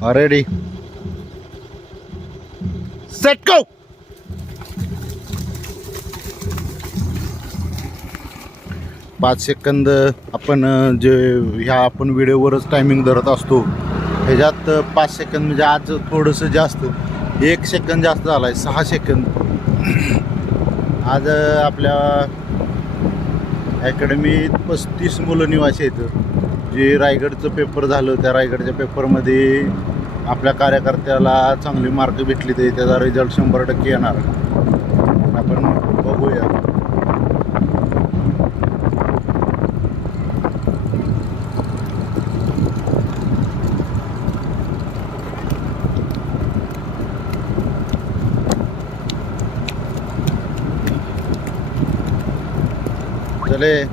Ready. Set go! पाच second आपण जे ह्या आपण व्हिडिओवरच टायमिंग धरत असतो ह्याच्यात पाच सेकंद म्हणजे आज थोडंसं जास्त एक सेकंद जास्त झाला आहे सहा सेकंद आज आपल्या अकॅडमीत पस्तीस मुलं निवासी आहेत जे रायगडचं पेपर झालं त्या रायगडच्या पेपरमध्ये आपल्या कार्यकर्त्याला चांगली मार्क भेटली तरी त्याचा रिझल्ट शंभर टक्के येणार. आपण बघूया. चले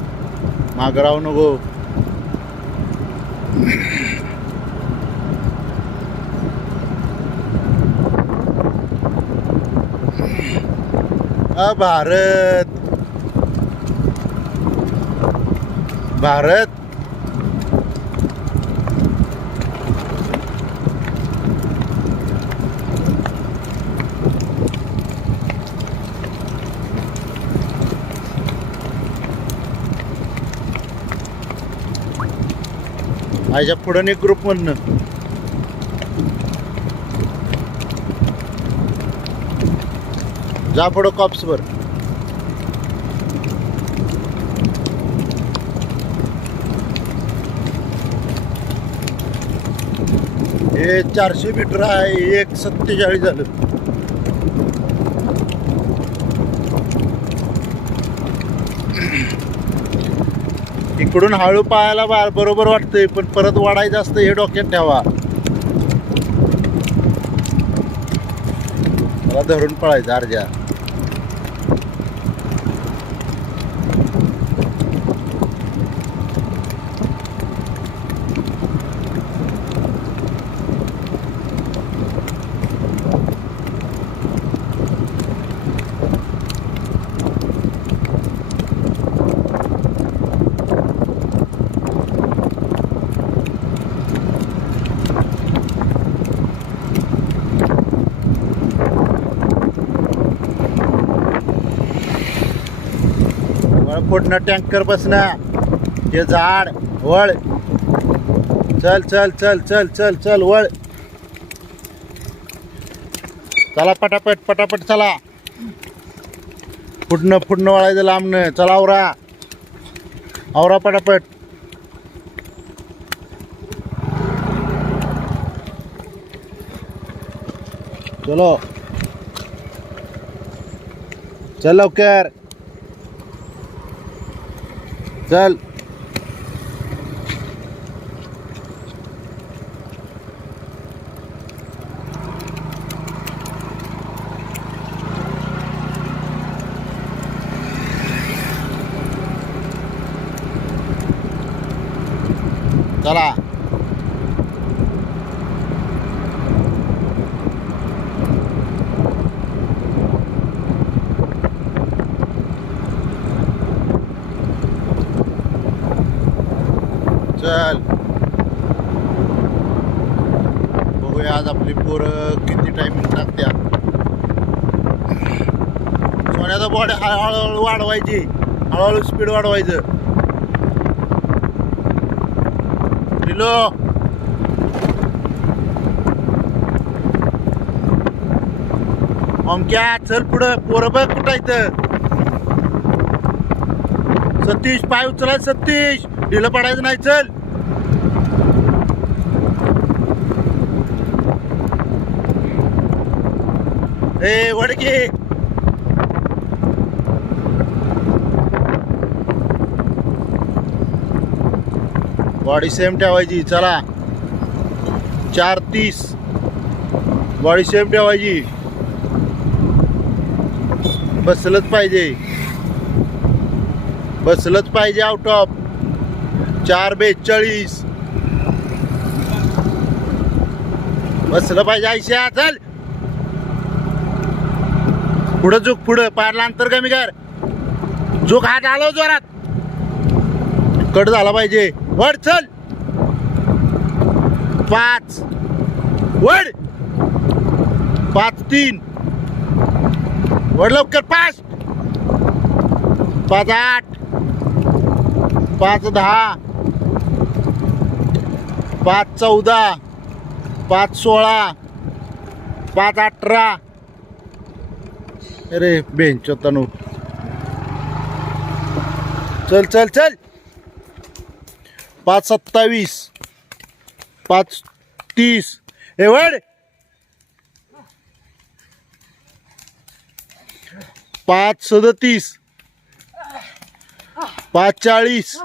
मागं राहू नको. भारत. भारत. माझ्या पुढं एक ग्रुप म्हणणं जा पुढं कॉप्सवर हे चारशे मीटर आहे एक सत्तेचाळीस झालं. इकडून हळू पाहायला बा- बरोबर वाटतंय पण परत वाढायचं असतं हे डोक्यात ठेवा. मला धरून पळायचं अर्ध्या. वळ टँकर बसणं. हे झाड वळ. चल चल चल चल चल चल वळ. चला पटापट पटापट चला. फुटणं फुटणं वळायचं लांबनं. चला आवरा. आवरा पटापट. चलो. चल लवकर. चल. चला. चल बघूया आज आपली पोरं किती टायमिंग टाकत्या. सोन्याचा बॉडी हळूहळू वाढवायची. हळूहळू स्पीड वाढवायचं. हॅलो अमक्या चल पुढं. पोरं बघ कुठं इथं सतीश पाय उचलाय सतीश. ढिलं पडायचं नाही चल. ए वडके बॉडी सेम ठेवायची चला. चार तीस. बॉडी सेम ठेवायची. बसलंच पाहिजे. बसलंच पाहिजे आउट ऑफ चार बेचाळीस. बसलं पाहिजे आयशा चल. पुढं चूक पुढं. पारला अंतर कमी कर. चूक हात आलो जोरात. कट झाला पाहिजे. वड चल. पाच. वड. पाच तीन. वड लवकर पाच पाच आठ. पाच दहा. पाच चौदा. पाच सोळा. पाच अठरा. अरे बेंच तनू चल चल चल. पाच सत्तावीस. पाच तीस. हे वड पाच सदतीस. पाच चाळीस.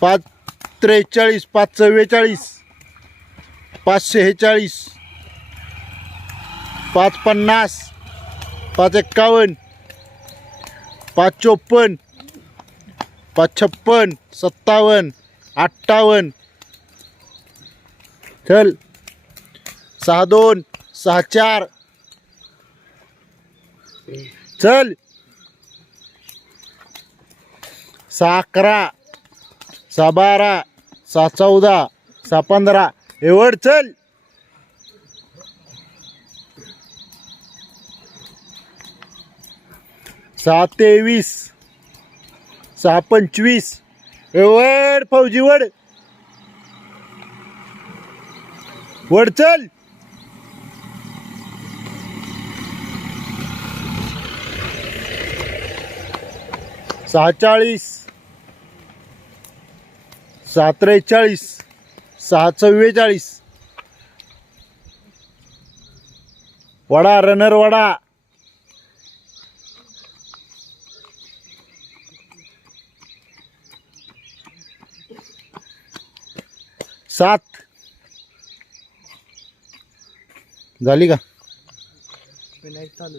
पाच त्रेचाळीस. पाच चव्वेचाळीस. पाच शेहेचाळीस. पाच पन्नास. पाच एक्कावन्न पाच चोपन्न पाच छप्पन सत्तावन्न अठ्ठावन्न. चल. सहा दोन सहा चार. चल. सहा अकरा सहा बारा सहा चौदा सहा पंधरा. एवढ चल. सहा तेवीस. सहा पंचवीस. वड फौजी वड. वड चल. सहा चाळीस. सहा त्रेचाळीस. सहा चव्वेचाळीस. वडा रनर वडा. सात. झाली का? चालू